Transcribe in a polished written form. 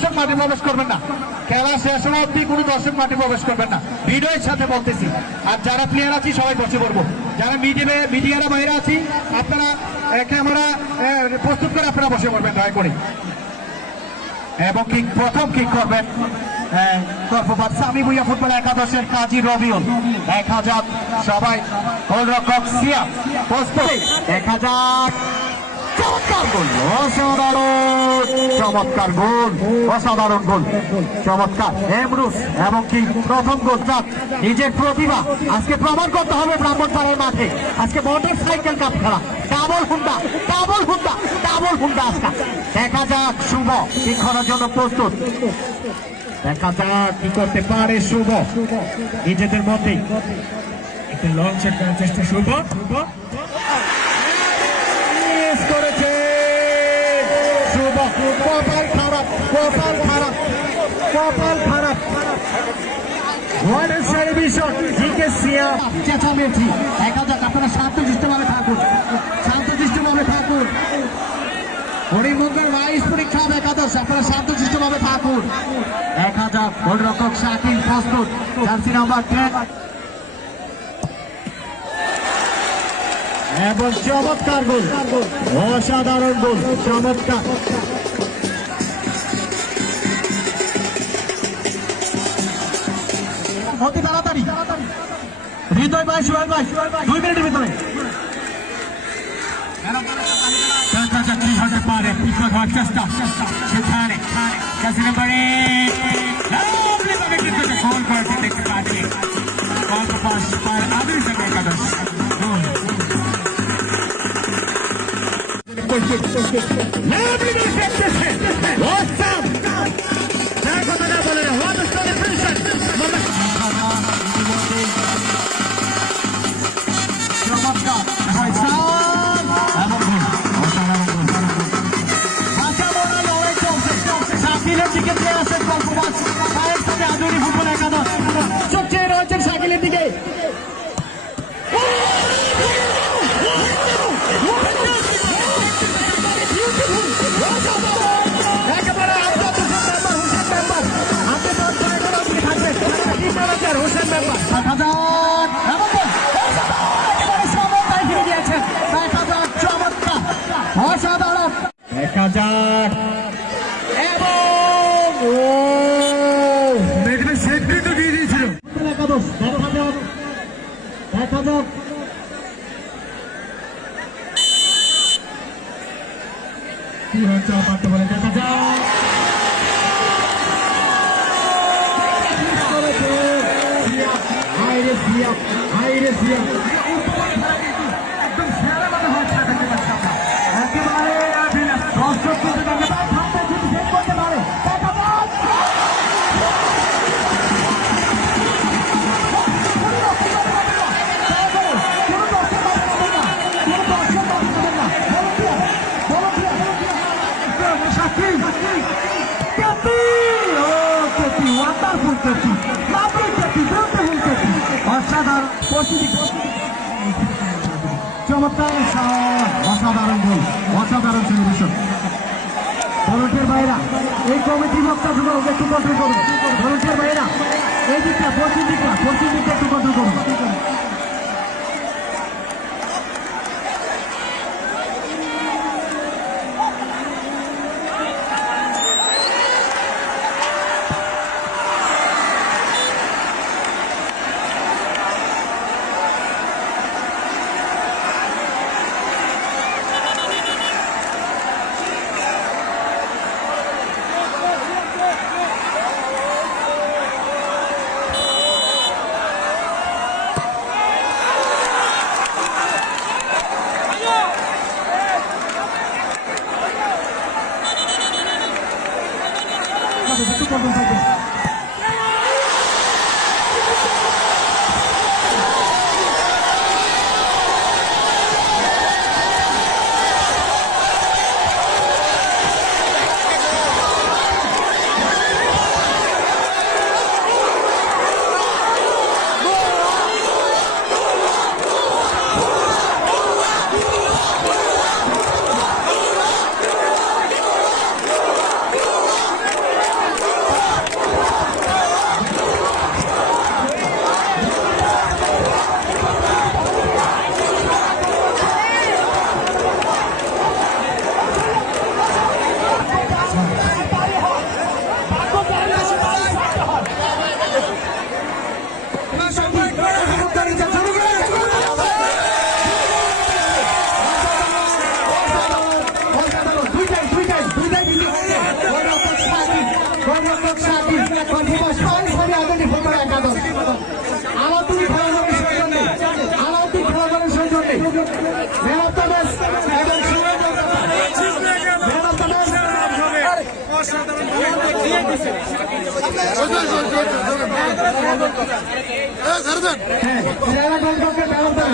দর্শক মাঠে প্রবেশ করবেন না, খেলা শেষ হওয়া অব্দি কোনো দর্শক মাঠে প্রবেশ করবেন না, ভিডিওর সাথে বলতেছি। আর যারা প্লেয়ার আছি সবাই বসে পড়বো, যারা মিডিয়ারা বাইরে আছি আপনারা ক্যামেরা প্রস্তুত করে আপনারা বসে পড়বেন দয়া করে। এবং প্রথম কিক করবেন গর্ভপাত স্বামী ভুইয়া ফুটবল একাদশের কাজী রবিউল। 1000 সবাই গোলরক্ষক সিয়া প্রস্তুত। 1000 চমৎকার গোল, অসাধারণ চমৎকার গোল, অসাধারণ গোল, চমৎকার এমরুস। এবং কি প্রথম গোল, নিজের প্রতিভা আজকে প্রমাণ করতে হবে ব্রাহ্মণবাড়িয়ার মাঠে। আজকে মোটর সাইকেল কাপ খেলা, double Honda double Honda double Honda আজকে। দেখা যাক শুভ কি করার জন্য প্রস্তুত, দেখা যাক কি করতে পারে শুভ নিজেদের মধ্যেই। একটু লং শট করার চেষ্টা শুভ করেছে শুভ। কপাল খারাপ, কপাল খারাপ, কপাল খারাপ। চেঁচামেচি, 1000 আপনারা শান্তশিষ্টভাবে থাকুন, শান্তশিষ্টভাবে থাকুন। হরিমঙ্গল রাইস পরীক্ষা একাদশ, আপনারা শান্তশিষ্টভাবে থাকুন। 1000 গোলরক্ষক শাকিল প্রস্তুত, জার্সি নাম্বার 10 এবং চমৎকার গোল, অসাধারণ গোল, চমৎকার। অতি তাড়াতাড়ি হৃদয় ভাই, সোহেল ভাই, 2 মিনিটের ভিতরে কি হতে পারে বিপদ হওয়ার চেষ্টা সেখানে। জার্সি নাম্বার 8 লাভলিভাবে কিন্তু গোল করতে দেখতে পাচ্ছি অল্প পাস পার আদিল সাহেব একাদশ। সবচেয়ে রয়েছেন শাকিলের দিকে, অসাধারণ। 1000 একাদশ, 1000 কি হচ্ছে পারতে বলে। 1000 হাইরে সিয়া, হাইরে সিয়া, একদম সেরা মনে হচ্ছে একেবারে দর্শক কিন্তু তাকে থামতে যদি সেট করতে পারে। চমৎকার, অসাধারণ গোল, অসাধারণ সেলিব্রেশন। ভলেন্টিয়ার ভাইরা এই কমিটি বক্তব্য একটু কন্ট্রোল করুন। ভলেন্টিয়ার ভাইরা এই দিকটা, পশ্চিম দিকটা একটু কন্ট্রোল করুন। ছেড়ে দেন। হ্যাঁ, জেলা কমপক্ষে ব্যবস্থা